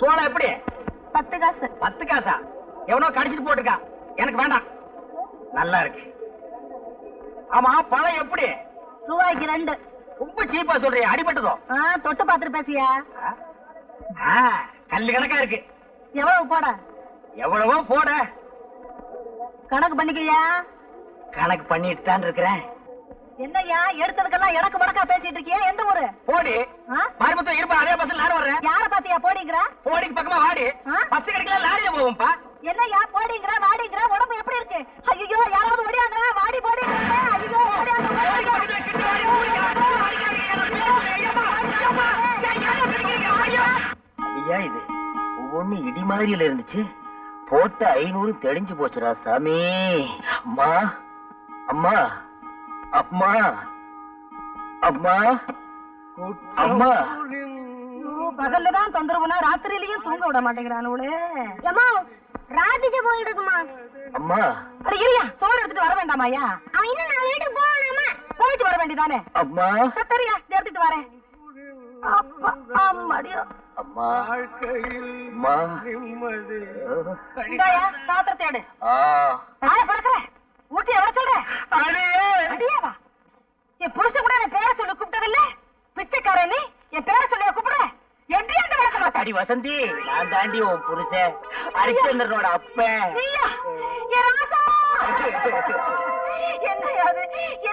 சோளம் எப்படி? 10 காசு. 10 காசா? எவனோ கடிச்சிட்டு போட்டிருக்கான், எனக்கு வேண்டாம். நல்லா இருக்கு. ஆமா, பழம் எப்படி? ரூபாய்க்கு 2. ரொம்ப சீப்பா சொல்றியா? அடிபட்டதோ? தொட்டு பாத்துட்டு பேசியா? கல்லு கணக்கா இருக்கு. எவ்வளவு போட? எவ்வளவோ போட. கணக்கு பண்ணிக்கையா? கணக்கு பண்ணிட்டு தான் இருக்கிறேன். என்னய்யா எடுத்ததுக்கெல்லாம் எனக்கு வடக்கா பேசிட்டு இருக்கியா? எந்த ஊரு? போடி. மறுபடியும் இருப்பா, அதே பஸ்ல நானும் வர்றேன். யார பாத்தியா போடிங்கற? போடிக்கு பக்கமா வாடி. பஸ் கிடைக்கல, லாரியில போவோம்பா. என்னய்யா போடிங்கற வாடிங்கற? உடம்பு எப்படி இருக்கு? ஐயோ, யாராவது ஓடியாங்க. வாடி போடிங்கற. ஐயோ, ஓடியாங்க. ஐயா, இது ஒவ்வொன்னு இடி மாதிரியில இருந்துச்சு. போட்ட 500 தெளிஞ்சு போச்சுடா சாமி. அம்மா அம்மா அம்மா அம்மா அம்மா. பகல்லதான் தொந்தரவுனா ராத்திரியிலயும் தூங்க விட மாட்டேங்கிறானுங்களே. அம்மா, ராத்திரி போயிட்டு இருக்குமா? அம்மா, அட இருயா, சோறு எடுத்துட்டு வர வேண்டாமாயா? அவன் இன்னும் 4 வீட்டுக்கு போகணுமா? போயிட்டு வர வேண்டியதானே? அம்மா சரியா, எடுத்துட்டு வரேன். அப்பா, அம்மாடியோ. அம்மா அம்மா, இந்தாயா, பாத்திரத்தை எடு. ஆய பறக்கற ஊட்டி எவ்வளவு சொல்ற? அடியாவா? என் புருஷன் கூட என் பேரை சொல்லி கூப்பிட்டதில்ல. பிச்சைக்காரன் நீ என் பேரை சொல்லி கூப்பிடுற? எப்படியாண்டு வளர்க்க மாட்டேன். அடி வசந்தி, நான் தாண்டி உன் புருஷன் ஹரிச்சந்திரனோட அப்பன். என்னையாது?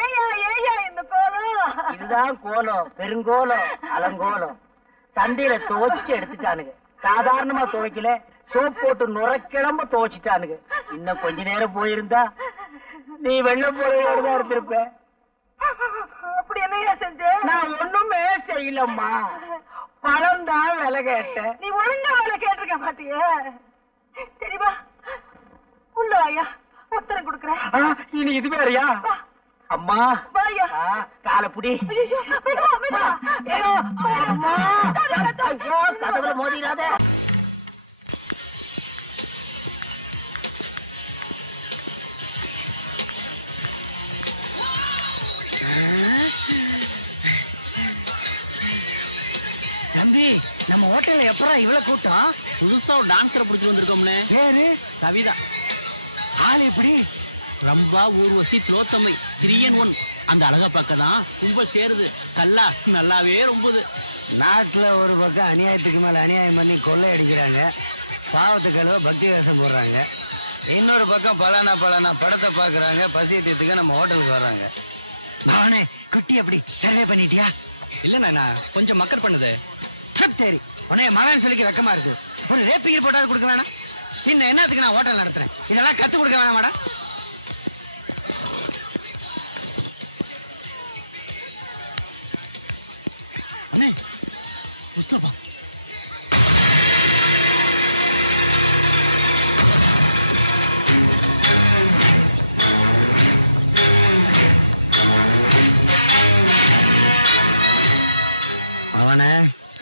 ஏயா ஏயா இந்த கோலம்? இதுதான் கோலம், பெருங்கோலம், அலங்கோலம். சந்தையில துவைச்சு எடுத்துட்டானுங்க. சாதாரணமா துவைக்கல, சோப் போட்டு நுரைக்கிழம்ப துவைச்சிட்டானுங்க. இன்னும் கொஞ்ச நேரம் போயிருந்தா நீ வெள்ள போறதோடதான் இருந்திருப்ப. அப்படி என்னையா செஞ்ச? நான் ஒண்ணுமே செய்யலம்மா, பழம் தான் விலை கேட்டேன். நீ ஒழுங்கா வேலை கேட்டிருக்க மாட்டிய. சரிவா, உள்ள வாயா, உத்தரம் கொடுக்குறேன். இனி இது வேறையா? அம்மா வாயா, காலப்புடி. கதவுல மோதிராத. தம்பி, நம்ம ஹோட்டல்ல எப்பறம் இவ்வளவு கூட்டம்? புதுசா ஒரு டான்ஸரை பிடிச்சு வந்திருக்கோம்னே. பேரு கவிதா. ஆள் எப்படி? ரம்பா, ஊர்வசி, திலோத்தமை, 3 in 1. அந்த அழகா பக்கம்தான் கும்பல் சேருது. நல்லாவே ரொம்புது. நாட்டுல ஒரு பக்கம் அநியாயத்துக்கு மேல அநியாயம் பண்ணி கொள்ளை அடிக்கிறாங்க, பாவத்துக்கு பக்தி வேஷம் போடுறாங்க. இன்னொரு பக்கம் பலானா படத்தை பாக்குறாங்க, பத்தியத்துக்கு நம்ம ஹோட்டலுக்கு வர்றாங்க. பவனே, குட்டி அப்படி சர்வே பண்ணிட்டியா? இல்லண்ணா, நான் கொஞ்சம் மக்கர் பண்ணுது. சரி, உன்னைய மகன் சொல்லிக்க வெக்கமா இருக்கு. ஒரு ரேப்பிங்க போட்டாது கொடுக்கலாம். இந்த என்னத்துக்கு நான் ஹோட்டல் நடத்துறேன்? இதெல்லாம் கத்து கொடுக்க வேணாமாடா? புஸ்தபா, அவனை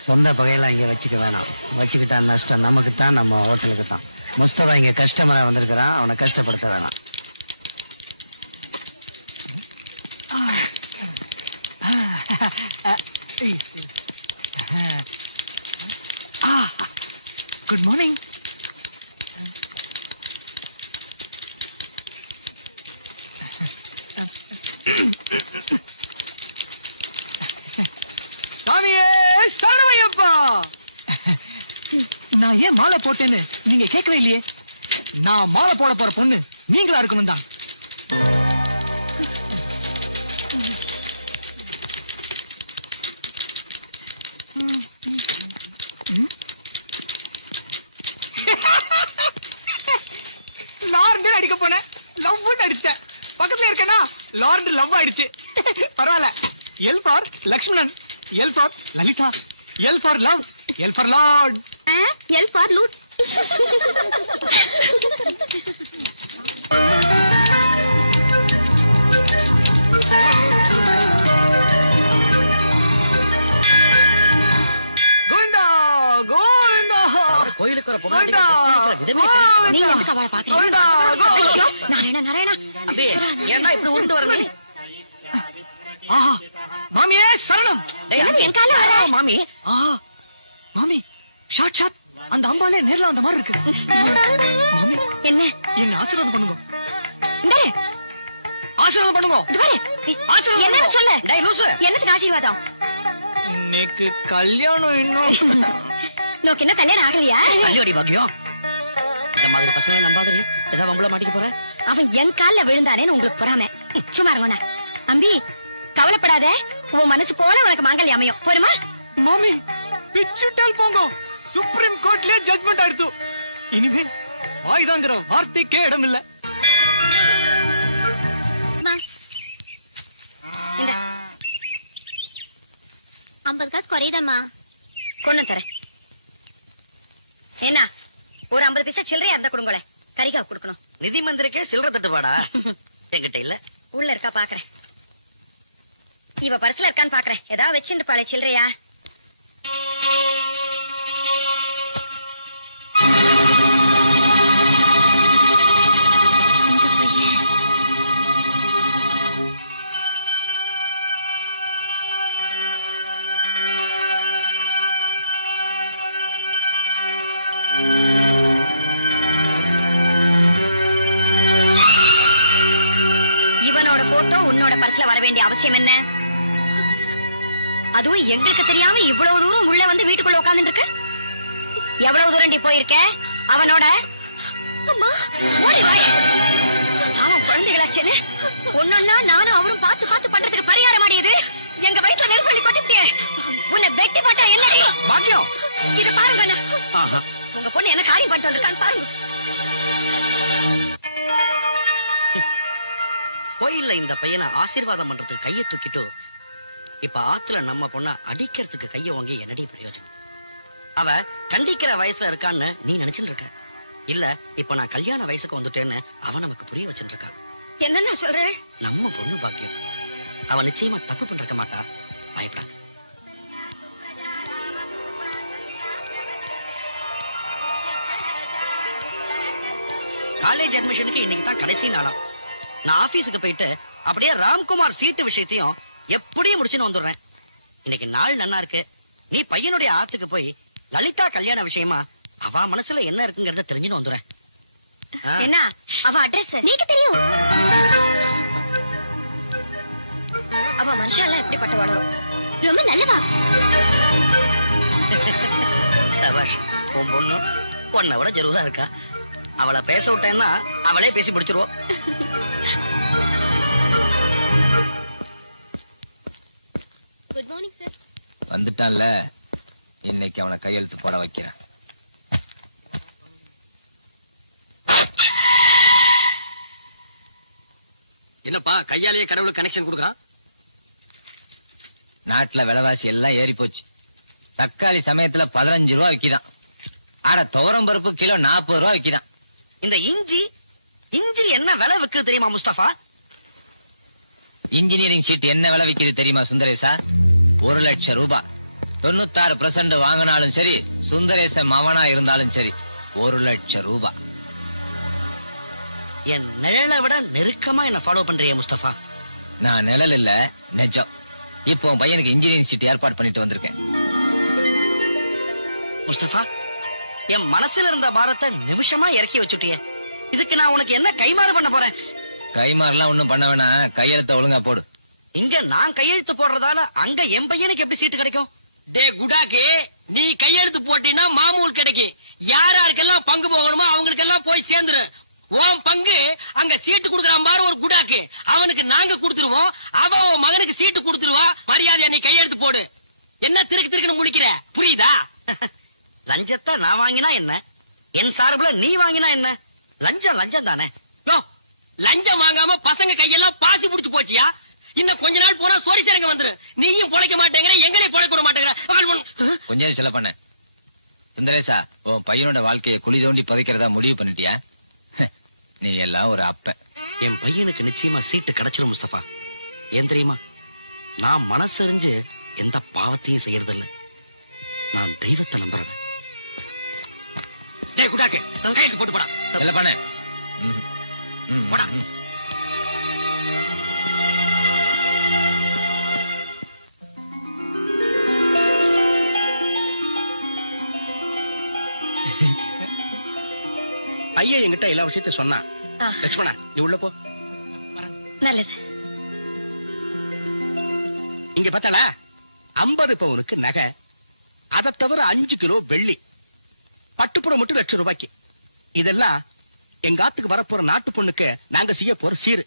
சொந்த பகையில இங்க வச்சுக்க வேணாம். வச்சுக்கிட்டா நஷ்டம் நமக்கு தான், நம்ம ஹோட்டலுக்கு தான். முஸ்தபா இங்க கஸ்டமரா வந்திருக்கிறான், அவனை கஷ்டப்படுத்த வேணாம். Good morning. சாமியே சரணமையப்பா. நான் ஏன் மாலை போட்டேன்னு நீங்க கேட்கவே இல்லையே. நான் மாலை போட போற பொண்ணு நீங்களா இருக்கணும் தான். லார்ந்து அடிக்க போனேன், லவ் அடிச்சேன். பக்கத்துல இருக்கேன்னா லார்ந்து லவ் ஆயிடுச்சு. பரவாயில்ல. L for Lakshmanan, L for Lalitha, L for love, L for lord, L for loose. Govinda Govinda. கோயிலுக்கு வர போகாண்டா. நீங்க அவளை பாக்க. நாராயணா நாராயணா, அபே என்ன இப்படி உண்டு வரணும்? மாமியே சரணம். என் கால வர. மாமி, மாமி ஷாட் ஷாட். அந்த அம்பாலே நேர்ல அந்த மாதிரி இருக்கு. என்ன என்ன ஆசீர்வாதம் பண்ணுங்க, டேய், ஆசீர்வாதம் பண்ணுங்க. ஆசீர்வாதம் என்ன சொல்ல? டேய் லூசு, என்னத்துக்கு ஆசீர்வாதம்? நீக்கு கல்யாணம் இன்னும் நோக்கு என்ன கல்யாணம் ஆகலையா? கல்யாணி பாக்கியம். இந்த மாதிரி பசங்க நம்பாதீங்க, ஏதாவது வம்பள மாட்டிக்க போற. அவன் என் கால்ல விழுந்தானேன்னு உங்களுக்கு பொறாம. சும்மா இருங்கண்ணா. அம்பி கவலைப்படாத, உன் மனசு போல உனக்கு மாங்கல்யம் அமையும். போருமா? மாமி பிச்சுட்டால் போங்க, சுப்ரீம் கோர்ட்லயே ஜட்மெண்ட் ஆயிடுத்து. இனிமே ஆயுதாங்கிற வார்த்தைக்கே இடம் இல்ல. இந்த 50 காசு குறையுதம்மா. கொண்டு தரேன். என்ன ஒரு 50 பைசா சில்லறையா இருந்தா கொடுங்களே, கரிகா கொடுக்கணும். நிதி மந்திரிக்கே சில்லற தட்டுப்பாடா? என்கிட்ட இல்ல. உள்ள இருக்கா பாக்குறேன். இவ பர்ஸ்ல இருக்கான்னு பாக்குறேன். ஏதாவது வச்சுட்டு பாரு சில்லறையா. இவனோட போட்டோ உன்னோட பர்ஸ்ல வர வேண்டிய அவசியம் என்ன? அதுவும் எங்களுக்கு தெரியாம இவ்வளவு தூரம் உள்ள வந்து வீட்டுக்குள்ள உட்கார்ந்து இருக்கு. எவ்வளவு தூரம் நீ போயிருக்க அவனோட? ஓடி வா. அவன் குழந்தைகளாச்சேன்னு ஒன்னொன்னா நானும் அவரும் பார்த்து பார்த்து பண்றதுக்கு பரிகாரம் ஆடியது. எங்க வயிற்றுல நெருப்பள்ளி கொட்டிட்டே உன்னை வெட்டி போட்டா என்னடி பாக்கியம்? இத பாருங்க அண்ணா. உங்க பொண்ணு என்ன காரியம் பண்ணிட்டு வந்திருக்கான்னு பாருங்க. கோயில்ல இந்த பையனை ஆசீர்வாதம் பண்றதுக்கு கையை தூக்கிட்டு இப்ப ஆத்துல நம்ம பொண்ண அடிக்கிறதுக்கு கைய வாங்கி என்னடி பிரயோஜனம்? அவ கண்டிக்கிற வயசுல இருக்கான்னு நீ நினைச்சிட்டு இருக்க இல்ல? இப்ப நான் கல்யாண வயசுக்கு வந்துட்டேன்னு அவன் நமக்கு புரிய வச்சுட்டு இருக்கான். என்னன்னா சொல்றேன்? நம்ம பொண்ணு பாக்கியம், அவன் நிச்சயமா தப்பு பட்டிருக்க மாட்டா. பயப்படாது. காலேஜ் அட்மிஷனுக்கு இன்னைக்கு தான் கடைசி நாளாம். நான் ஆபீஸுக்கு போயிட்டு அப்படியே ராம்குமார் சீட்டு விஷயத்தையும் எப்படியும் முடிச்சுன்னு வந்துடுறேன். இன்னைக்கு நாள் நல்லா இருக்கு. நீ பையனுடைய ஆத்துக்கு போய் லலிதா கல்யாண விஷயமா அவ மனசுல என்ன இருக்குங்கிறத தெரிஞ்சுன்னு வந்துடுறேன். என்ன அவ அட்ரஸ் நீக்கு தெரியும்? அவ மனுஷால எப்படிப்பட்டவளோ? ரொம்ப நல்லவா. சபாஷ், உன் பொண்ணு பொண்ணை விட ஜரூரா இருக்கா. அவளை பேச விட்டேன்னா அவளே பேசி பிடிச்சிருவோம். Good morning sir. வந்துட்டான்ல, இன்னைக்கு அவனை கையெழுத்து போட வைக்கிறேன். என்னப்பா கையாலேயே கடவுளுக்கு கனெக்ஷன் கொடுக்குறான்? நாட்டுல விலைவாசி எல்லாம் ஏறி போச்சு. தக்காளி சமயத்துல 15 ரூபா விற்கிதான். ஆனா துவரம் பருப்பு கிலோ 40 ரூபா விற்கிதான். இந்த இஞ்சி இஞ்சி என்ன விலை விற்குது தெரியுமா முஸ்தபா? இன்ஜினியரிங் சீட் என்ன விலை விற்கிது தெரியுமா சுந்தரேசா? 1 லட்சம் ரூபாய். 96% வாங்கினாலும் சரி, சுந்தரேசன் மவனா இருந்தாலும் சரி, 1 லட்சம் ரூபாய். என் நிழலை விட நெருக்கமா என்ன ஃபாலோ பண்றீங்க முஸ்தபா? நான் நிழல் இல்ல, நெஜம். இப்போ உன் பையனுக்கு இன்ஜினியரிங் சீட் ஏற்பாடு பண்ணிட்டு வந்திருக்கேன். முஸ்தபா, என் மனசுல இருந்த பாரத்தை நிமிஷமா இறக்கி வச்சுட்டீங்க. இதுக்கு நான் உனக்கு என்ன கைமாறு பண்ண போறேன்? கைமாறலாம் ஒண்ணும் பண்ண வேணாம், கையெழுத்த ஒழுங்கா போடு. இங்க நான் கையெழுத்து போடுறதால அங்க என் பையனுக்கு எப்படி சீட்டு கிடைக்கும்? டேய் குடாக்கு, நீ கையெழுத்து போட்டீன்னா மாமூல் கிடைக்கும். யார் யாருக்கெல்லாம் பங்கு போகணுமோ அவங்களுக்கெல்லாம் போய் சேர்ந்துரு. உன் பங்கு அங்க சீட்டு கொடுக்குறான் பாரு ஒரு குடாக்கு, அவனுக்கு நாங்க கொடுத்துருவோம். அவன் உன் மகனுக்கு சீட்டு கொடுத்துருவா. மரியாதையா நீ கையெழுத்து போடு. என்ன திருக்கு திருக்குன்னு முடிக்கிற, புரியுதா? லஞ்சத்தை நான் வாங்கினா என்ன, என் சார்புல நீ வாங்கினா என்ன? லஞ்சம் லஞ்சம் தானே. யோ, லஞ்சம் வாங்காம பசங்க கையெல்லாம் பாசி புடிச்சு போச்சியா? இன்னும் கொஞ்ச நாள் போனா சோரி சேரங்க வந்துரு. நீயும் பொழைக்க மாட்டேங்கிற, எங்களையும் பொழைக்க விட மாட்டேங்கிற. கொஞ்சம் சொல்ல பண்ண சுந்தரேசா, உன் பையனோட வாழ்க்கையை குழி தோண்டி புதைக்கிறதா முடிவு பண்ணிட்டியா? நீ எல்லாம் ஒரு அப்ப. என் பையனுக்கு நிச்சயமா சீட்டு கிடைச்சிடும் முஸ்தபா. ஏன் தெரியுமா? நான் மனசறிஞ்சு எந்த பாவத்தையும் செய்யறது இல்ல. நான் தெய்வத்தை நம்புறேன். டேய் குடாக்கு, கையெழுத்து போட்டு போடா. இல்ல பண்ண போடா. பையன் என்கிட்ட எல்லா விஷயத்தையும் சொன்னான். லட்சுமணா நீ உள்ள போ. நல்லது. இங்க பார்த்தாளா 50 பவுனுக்கு நகை, அதை தவிர 5 கிலோ வெள்ளி, பட்டுப்புறம் மட்டும் ₹1,00,000. இதெல்லாம் எங்க ஆத்துக்கு வரப்போற நாட்டு பொண்ணுக்கு நாங்க செய்ய போற சீரு.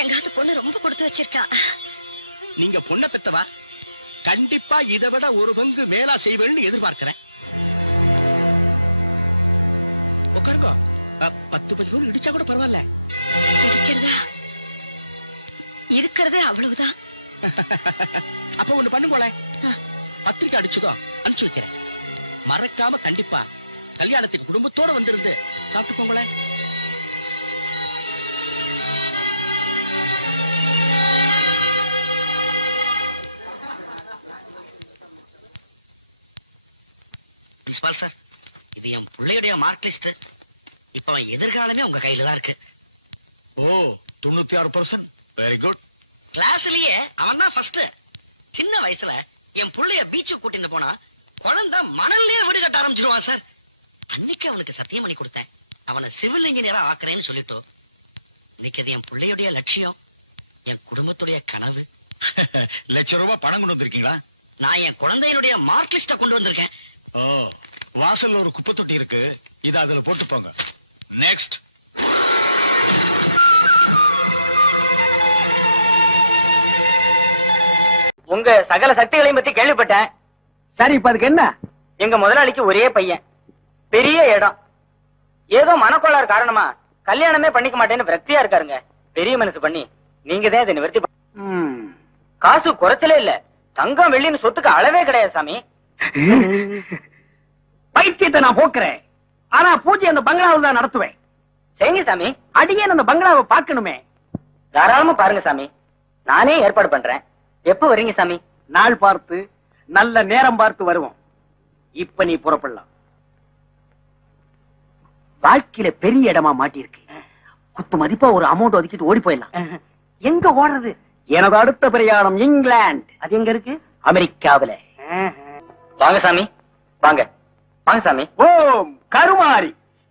எங்க ஆத்து பொண்ணு ரொம்ப கொடுத்து வச்சிருக்கா. நீங்க பொண்ணை பெத்தவா, கண்டிப்பா இதை விட ஒரு பங்கு மேலா செய்வேன்னு எதிர்பார்க்கிறேன். உட்காருங்க. 10 இடிச்சா கூட பரவாயில்ல. இருக்கிறதே அவ்வளவுதான். அப்ப ஒண்ணு பண்ணுங்களே, பத்திரிக்கை அடிச்சதோ அனுப்பிச்சு வைக்கிறேன். மறக்காம கண்டிப்பா கல்யாணத்தை குடும்பத்தோட வந்திருந்து சாப்பிட்டு போங்களேன். பிரின்சிபால் சார், இது என் பிள்ளையுடைய மார்க் லிஸ்ட். இப்ப அவன் எதிர்காலமே உங்க கையில தான் இருக்கு. ஓ 96%. Very good. கிளாஸ்லயே அவன் தான் ஃபர்ஸ்ட். சின்ன வயசுல என் புள்ளைய பீச்சுக்கு கூட்டிட்டு போனா குழந்தை மணல்லயே வீடு கட்ட ஆரம்பிச்சிருவான் சார். அன்னைக்கு அவனுக்கு சத்தியம் பண்ணி கொடுத்தேன், அவனை சிவில் இன்ஜினியரா ஆக்குறேன்னு சொல்லிட்டோம். இன்னைக்கு அது என் பிள்ளையுடைய லட்சியம், என் குடும்பத்துடைய கனவு. ₹1,00,000 பணம் கொண்டு வந்திருக்கீங்களா? நான் என் குழந்தையினுடைய மார்க் லிஸ்ட கொண்டு வந்திருக்கேன். ஓ, வாசல்ல ஒரு குப்பை தொட்டி இருக்கு, இத அதுல போட்டு போங்க. நெக்ஸ்ட். உங்க சகல சக்திகளையும் பத்தி கேள்விப்பட்டேன். சரி, இப்ப அதுக்கு என்ன? எங்க முதலாளிக்கு ஒரே பையன், பெரிய இடம், ஏதோ மனக்கோளாறு காரணமா கல்யாணமே பண்ணிக்க மாட்டேன்னு விரக்தியா இருக்காருங்க. பெரிய மனசு பண்ணி நீங்க தான் இதை நிவர்த்தி. காசு குறைச்சலே இல்ல, தங்கம் வெள்ளின்னு சொத்துக்கு அளவே கிடையாது சாமி. பைத்தியத்தை நான் போக்குறேன், ஆனா பூஜை அந்த பங்களாவில் தான் நடத்துவேன். சரிங்க சாமி, அடியே அந்த பங்களாவை பார்க்கணுமே. தாராளமா பாருங்க சாமி, நானே ஏற்பாடு பண்றேன். எப்ப வரீங்க சாமி? நாள் பார்த்து நல்ல நேரம் பார்த்து வருவோம். இப்ப நீ புறப்படலாம். வாழ்க்கையில பெரிய இடமா மாட்டிருக்கு, குத்து மதிப்பா ஒரு அமௌண்ட் ஒதுக்கிட்டு ஓடி போயிடலாம். எங்க ஓடுறது? எனது அடுத்த பிரயாணம் இங்கிலாந்து. அது எங்க இருக்கு? அமெரிக்காவில. வாங்க சாமி, வாங்க வாங்க சாமி. ஓம் கருமாரி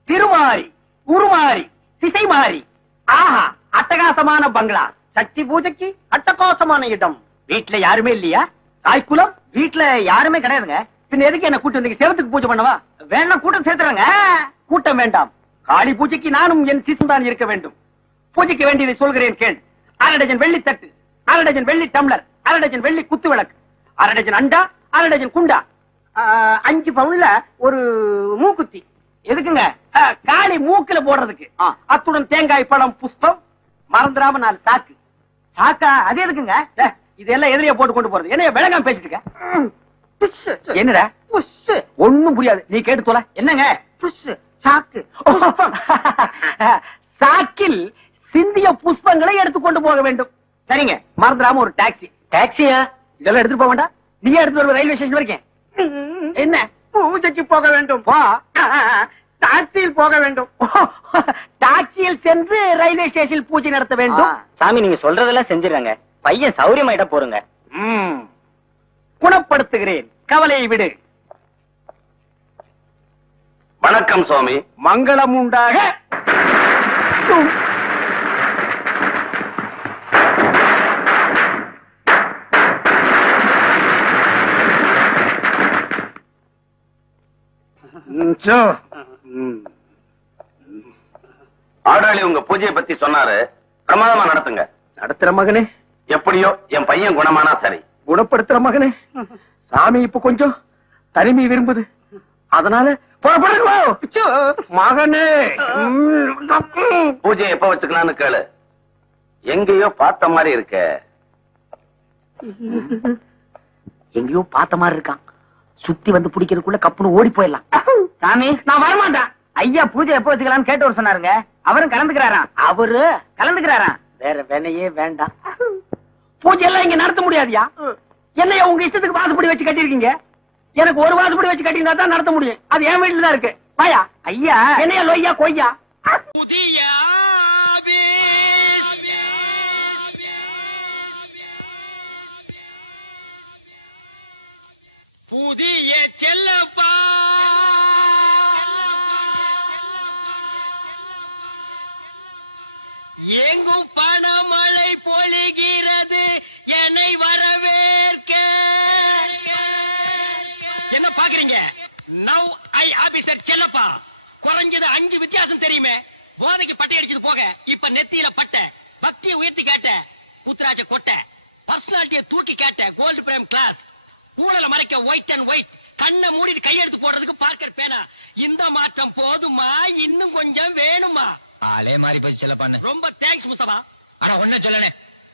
திருமாரி உருமாரி திசை மாறி. ஆஹா, அட்டகாசமான பங்களா, சக்தி பூஜைக்கு அட்டகாசமான இடம். வீட்டுல யாருமே இல்லையா? தாய்க்குலம் வீட்டுல யாருமே கிடையாதுங்க. பின்ன எதுக்கு என்ன கூட்டம் வந்தீங்க? செவத்துக்கு பூஜை பண்ணவா? வேணா கூட்டம் சேர்த்துறாங்க. கூட்டம் வேண்டாம், காளி பூஜைக்கு நானும் என் சிசும் தான் இருக்க வேண்டும். பூஜைக்கு வேண்டியதை சொல்கிறேன் கேள். 1/2 டஜன் வெள்ளி தட்டு, 1/2 டஜன் வெள்ளி டம்ளர், 1/2 டஜன் வெள்ளி குத்து விளக்கு, 1/2 டஜன் அண்டா, 1/2 டஜன் குண்டா, 5 பவுன்ல ஒரு மூக்குத்தி. எதுக்குங்க? காளி மூக்குல போடுறதுக்கு. அத்துடன் தேங்காய் பழம் புஷ்பம், மறந்துடாம 4 சாக்கு. சாக்கா? அது எதுக்குங்க? இதெல்லாம் எதிரியா போட்டு கொண்டு போறது. என்ன விளங்காம பேசிட்டு இருக்க? என்னடா ஒண்ணும் புரியாது, நீ கேட்டு தொலை. என்னங்க சாக்கு? சாக்கில் சிந்திய புஷ்பங்களை எடுத்து கொண்டு போக வேண்டும். சரிங்க, மறந்துடாம ஒரு டாக்ஸி. டாக்ஸியா? இதெல்லாம் எடுத்துட்டு போக வேண்டாம், நீயே எடுத்து வருவ. ரயில்வே ஸ்டேஷன் வரைக்கும். என்ன? பூஜைக்கு போக வேண்டும். டாக்ஸியில் போக வேண்டும். டாக்ஸியில் சென்று ரயில்வே ஸ்டேஷன் பூஜை நடத்த வேண்டும். சாமி, நீங்க சொல்றதெல்லாம் செஞ்சிடறாங்க. பையன் சௌரியமாயிட்ட போறங்க. குணப்படுத்துகிறேன், கவலையை விடு. வணக்கம் சுவாமி. மங்களம் உண்டாக. ஆடாளி உங்க பூஜையை பத்தி சொன்னாரு, பிரமாதமா நடத்துங்க. நடத்துற மகனே. எப்படியோ என் பையன் குணமானா சரி. குணப்படுத்துற மகனே. சாமி இப்ப கொஞ்சம் தனிமை விரும்புது, அதனால மகனே. பூஜை எப்ப வச்சுக்கலாம்னு கேளு. எங்கேயோ பார்த்த மாதிரி இருக்க. எங்கேயோ பார்த்த மாதிரி இருக்கான். சுத்தி வந்து பிடிக்கிறதுக்குள்ள கப்புனு ஓடி போயிடலாம். சாமி, நான் வரமாட்டேன். ஐயா பூஜை எப்ப வச்சுக்கலாம்னு கேட்டு சொன்னாருங்க. அவரும் கலந்துக்கிறாராம். அவரு கலந்துக்கிறாராம். வேற வேலையே வேண்டாம். பூஜை எல்லாம் இங்க நடத்த முடியாதியா? என்னையா உங்க இஷ்டத்துக்கு வாசுபடி வச்சு கட்டிருக்கீங்க? எனக்கு ஒரு வாசுபடி வச்சு கட்டியிருந்தா தான் நடத்த முடியும். அது என் வீட்டுல தான் இருக்கு. வாயா ஐயா. என்னையா லொய்யா கொய்யா? புதிய செல்லப்பா எங்கும் பணமழை பொழிகிறது என்னை வரவேற்க. என்ன பாக்குறீங்க? Now I officer Chellappa. குறைஞ்சது 5 வித்தியாசம் தெரியுமே. போதைக்கு பட்டை அடிச்சது போக இப்ப நெத்தியில பட்ட, பக்தியை உயர்த்தி கேட்ட புத்ராஜ கொட்ட, பர்சனாலிட்டியை தூக்கி கேட்ட கோல்டு பிரேம் கிளாஸ், ஊழலை மறைக்க ஒயிட் அண்ட் ஒயிட், கண்ணை மூடிட்டு கையெடுத்து போடுறதுக்கு பார்க்கர் பேனா. இந்த மாற்றம் போதுமா, இன்னும் கொஞ்சம் வேணுமா? ஆளே மாறி போச்சு செல்லப்பான்னு. ரொம்ப தேங்க்ஸ் முஸ்தபா. ஆனா ஒன்ன சொல்லனே,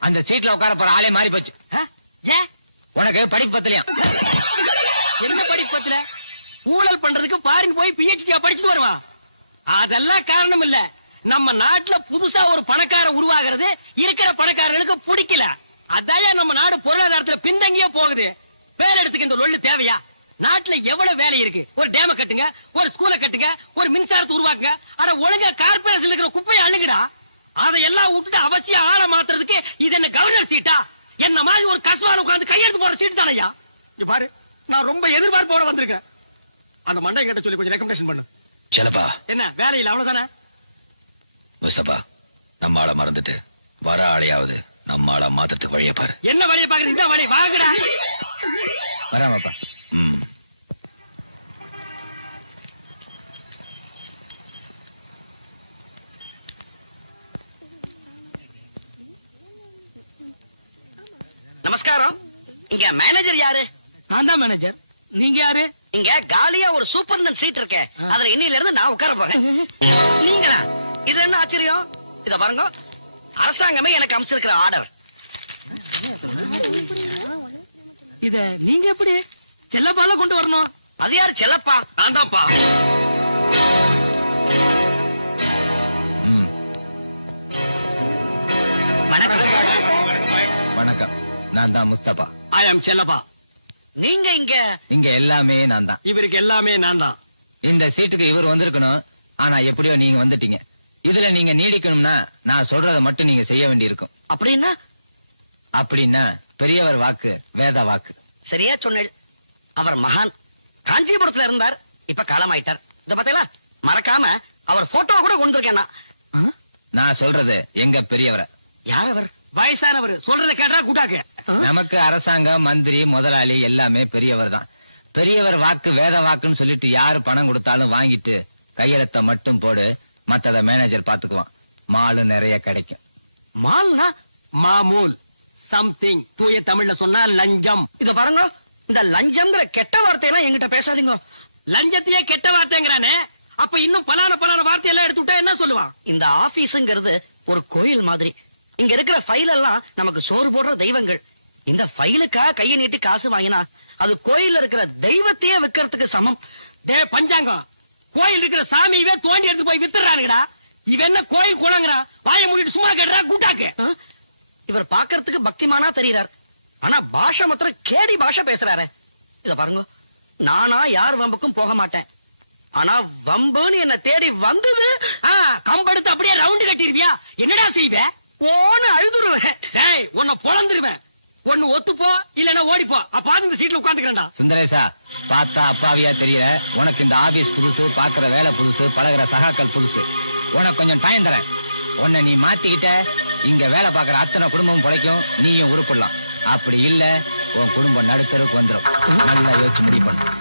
அந்த சீட்ல உட்கார போற ஆளே மாறி போச்சு. ஏன் உனக்கு படிப்பு பத்தலையா? என்ன படிப்பு பத்தல? ஊழல் பண்றதுக்கு ஃபாரின் போய் PhD படிச்சுட்டு வருவான். அதெல்லாம் காரணம் இல்ல. நம்ம நாட்டுல புதுசா ஒரு பணக்கார உருவாகிறது இருக்கிற பணக்காரர்களுக்கு பிடிக்கல. அதான் நம்ம நாடு பொருளாதாரத்துல பின்தங்கியே போகுது. வேலை எடுத்துக்க இந்த லொள்ளு தேவையா? நாட்டுல எவ்வளவு வேலை இருக்கு. ஒரு டேம கட்டுங்க, ஒரு ஸ்கூலை கட்டுங்க, ஒரு மின்சாரத்தை உருவாக்குங்க. ஆனா ஒழுங்கா கார்பரேஷன்ல இருக்கிற குப்பையை அழுகுடா. அதையெல்லாம் விட்டுட்டு அவசியம் ஆள மாத்துறதுக்கு இது என்ன கவர்னர் சீட்டா? என்ன மாதிரி ஒரு கஸ்வார உட்கார்ந்து கையெழுத்து போற சீட்டு தானையா? இங்க பாரு, நான் ரொம்ப எதிர்பார்ப்போட வந்திருக்கேன். அந்த மண்டை கிட்ட சொல்லி கொஞ்சம் ரெக்கமெண்டேஷன் பண்ணு. செல்லப்பா என்ன வேலையில் அவ்வளவுதானே? முஸ்தபா, நம்ம ஆளை மறந்துட்டு வர ஆளையாவது நம்ம ஆளை மாத்தத்துக்கு வழியை பாரு. என்ன வழியை பாக்குறீங்க? வழி வாங்கடா. வராமப்பா. நமஸ்காரம். இங்க மேனேஜர் யாரு? நான் தான் மேனேஜர். நீங்க யாரு? இங்க காலியா ஒரு சூப்பர்டன் சீட் இருக்கு. அதுல இன்னில இருந்து நான் உட்கார போறேன். நீங்களா? இது என்ன ஆச்சரியம்? இத பாருங்க, அரசாங்கமே எனக்கு அமைச்சிருக்கிற ஆர்டர். இத நீங்க எப்படி செல்லப்பால கொண்டு வரணும்? அது யாரு செல்லப்பா? நான் தான்ப்பா. வணக்கம், நான் தான் முஸ்தபா. ஐ அம் செல்லப்பா. நீங்க இங்க? இங்க எல்லாமே நான் தான். இவருக்கு எல்லாமே நான் தான். இந்த சீட்டுக்கு இவர் வந்திருக்கணும். ஆனா எப்படியோ நீங்க வந்துட்டீங்க. இதுல நீங்க நீடிக்கணும்னா நான் சொல்றத மட்டும் நீங்க செய்ய வேண்டி இருக்கும். அப்படின்னா? அப்படின்னா பெரியவர் வாக்கு வேத வாக்கு. சரியா சொன்னேன். அவர் மகான். காஞ்சிபுரத்துல இருந்தார், இப்ப காலமாயிட்டார். இத பாத்தீங்களா? மறக்காம அவர் போட்டோ கூட கொண்டு வைக்கணும். நான் சொல்றது எங்க பெரியவரை. யார் அவர்? வயசானவர். சொல்றதை கேட்டா கூட்டாக்க. நமக்கு அரசாங்கம், மந்திரி, முதலாளி எல்லாமே பெரியவர் தான். பெரியவர் வாக்கு வேத வாக்குன்னு சொல்லிட்டு யாரு பணம் கொடுத்தாலும் வாங்கிட்டு கையெழுத்த மட்டும் போடு, மத்தத மேனேஜர் பாத்துக்குவான். மாலு நிறைய கிடைக்கும். மால்னா மாமூல், சம்திங். தூய தமிழ்ல சொன்னா லஞ்சம். இத பாருங்க, இந்த லஞ்சம்ங்கிற கெட்ட வார்த்தையெல்லாம் என்கிட்ட பேசாதீங்க. லஞ்சத்தையே கெட்ட வார்த்தைங்கிறானே, அப்ப இன்னும் பலான வார்த்தையெல்லாம் எடுத்து விட்டா என்ன சொல்லுவான்? இந்த ஆபீஸ்ங்கிறது ஒரு கோயில் மாதிரி. இங்க இருக்கிற ஃபைல் எல்லாம் நமக்கு சோறு போடுற தெய்வங்கள். இந்த ஃபைலுக்கா கையை நீட்டி காசு வாங்கினா அது கோயில்ல இருக்கிற தெய்வத்தையே விக்கிறதுக்கு சமம். பஞ்சாங்கம், கோயில் இருக்கிற சாமியவே தோண்டி எடுத்து போய் வித்துறானுடா. இவ என்ன கோயில் குளங்கிறா? வாயை மூடிட்டு சும்மா கேட்டா கூட்டாக்கு. இவர் பாக்குறதுக்கு பக்திமானா தெரியுறார், ஆனா பாஷை மாத்திரம் கேடி பாஷை பேசுறாரு. இத பாருங்க, நானா யார் வம்புக்கும் போக மாட்டேன். ஆனா வம்புன்னு என்ன தேடி வந்தது, கம்பெடுத்து அப்படியே ரவுண்டு கட்டிருவியா? என்னடா செய்வ? ஓன்னு அழுதுருவேன். டேய், உன்னை பொழந்துருவேன். ஒண்ணு ஒத்துப்போ, இல்லன்னா ஓடிப்போ. அப்ப இந்த சீட்ல உட்காந்துக்கிறேன்டா. சுந்தரேசா, பார்த்தா அப்பாவியா தெரியற. உனக்கு இந்த ஆபீஸ் புதுசு, பாக்குற வேலை புதுசு, பழகுற சகாக்கள் புதுசு. உனக்கு கொஞ்சம் டைம் தரேன். உன்னை நீ மாத்திக்கிட்ட, இங்க வேலை பாக்குற அத்தனை குடும்பம் பிழைக்கும், நீயும் உருப்படலாம். அப்படி இல்ல, உன் குடும்பம் நடுத்தருக்கு வந்துடும். நல்லா யோசிச்சு முடிவு பண்ணு.